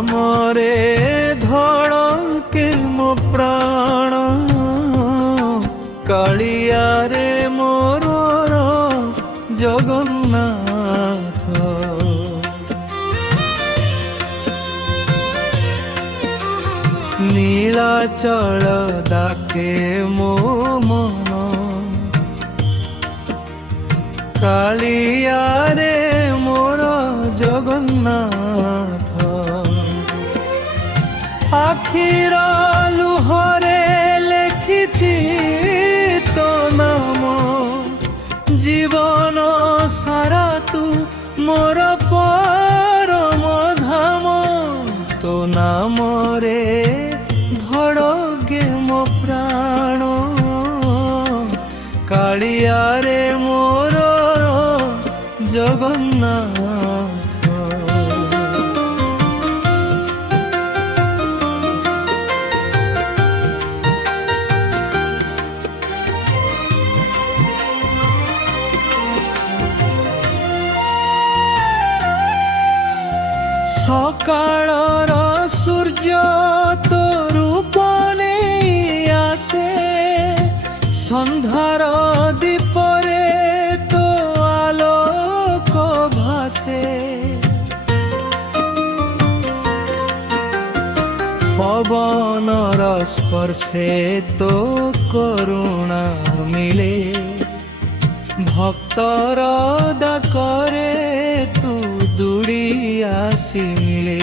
নামরে ধড়কে মো প্রাণ কালিয়ারে মোর জগন্নাথ। নীলাচল ডাকে মো মন কালিয়ারে মোর জগন্নাথ। আখির লুহরে লেখিছি তো নাম, জীবন সারা তু মোর পরম ধাম। তো নামরে ধড়গে মো প্রাণ কালিয়ারে মোর জগন্নাথ। সকালর সূর্য তো রূপ নেই আসে, সন্ধ্যার দীপরে তো আলোক ভাসে। পবনর স্পর্শে তো করুণা মিলে, ভক্তর ডাকরে তু দূড়ি আসি মিলে।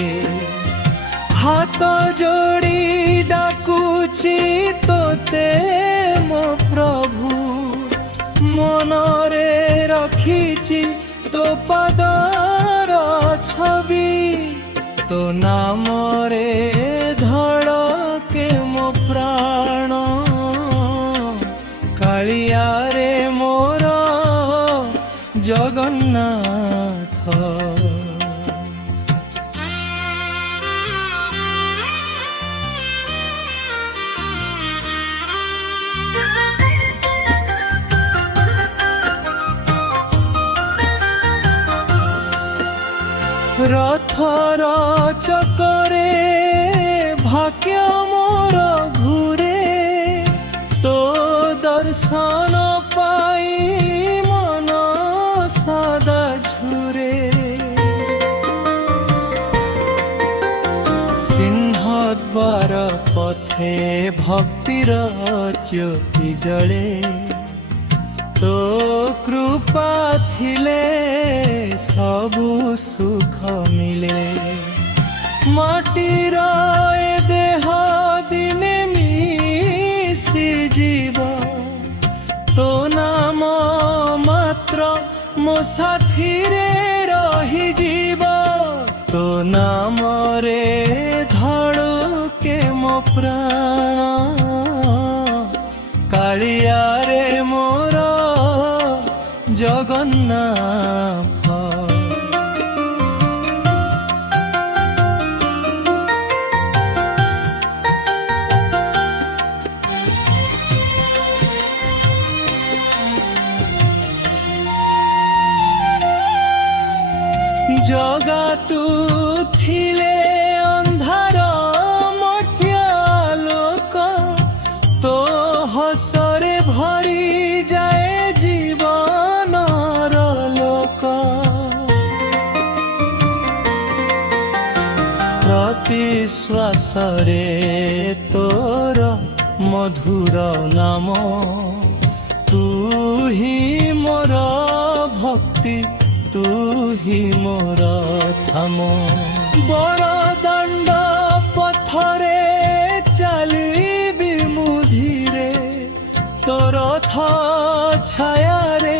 হাত যোড়ি ডাকুছি তোতে মো প্রভু, মনরে রখিছি তো পদর ছবি। তো নামরে ধড়কে মো প্রাণ কালিয়ারে মোর জগন্নাথ। রথর চকরে ভাগ্য মোর ঘুরে, তো দর্শন পাই মন সদা ঝুরে। সিংহদ্বার পথে ভক্তির জ্যোতি জলে, তো কৃপা থিলে সবু সুখ মিলে। মাটির এ দেহ দিনে মিশি জীব, তো নাম মাত্র ମୋ ସାଥିରେ ରହିଯିବ। তো ନାମରେ ଧଡ଼କେ ମୋ ପ୍ରାଣ କାଳିଆରେ ମୋର ଜଗନ୍ନାଥ। জগাতু থিলে ଅନ୍ଧାର ମଧ୍ୟ ଆଲୋକ, ତୋ ହସରେ ଭରି ଯାଏ ଜୀବନର ଲୋକ। ପ୍ରତି ଶ୍ୱାସରେ ତୋର ମଧୁର ନାମ, ତୁ ହିଁ ମୋର ଭକ୍ତି, ତୁ ହିଁ ମୋର ଥାମ। ବରଦାଣ୍ଡ ପଥରେ ଚାଲିବି ମୁଁ ଧୀରେ, ତୋ ରଥ ଛାୟାରେ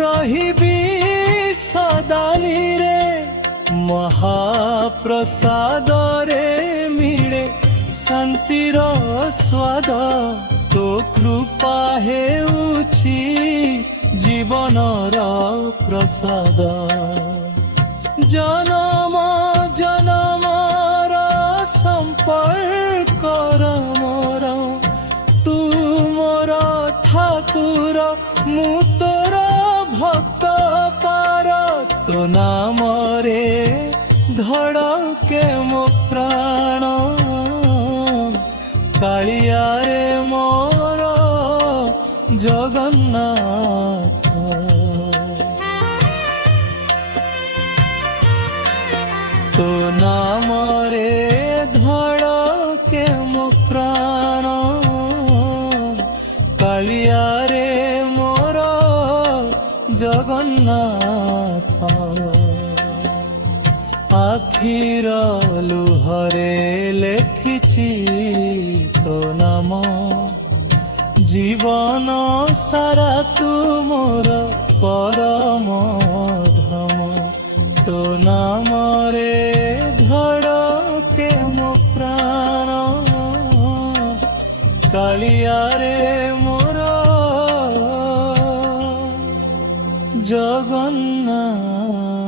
ରହିବି ସଦା ନିରେ। ମହାପ୍ରସାଦରେ ମିଳେ ଶାନ୍ତିର ସ୍ୱାଦ, ତୋ କୃପା ହେଉଛି ଜୀବନର ପ୍ରସାଦ। ଜନମ ଜନମର ସମ୍ପର୍କର ମୋର, ତୁ ମୋର ଠାକୁର, ମୁଁ ତୋର ଭକ୍ତ ପାର। ତୋ ନାମରେ ଧଡ଼କେ ମୋ ପ୍ରାଣ କାଳିଆରେ ମୋର ଜଗନ୍ନାଥ। ତୋ ନାମରେ ଧଡ଼କେ ମୋ ପ୍ରାଣ କାଳିଆରେ ମୋର ଜଗନ୍ନାଥ। ଆଖିର ଲୁହରେ ଲେଖିଛି ତୋ ନାମ ଜୀବନ ସାରା ତୁ ମୋର ପରମ ଧାମ। ତୋ ନାମରେ ଧଡ଼କେ ମୋ ପ୍ରାଣ କାଳିଆରେ ମୋର ଜଗନ୍ନାଥ।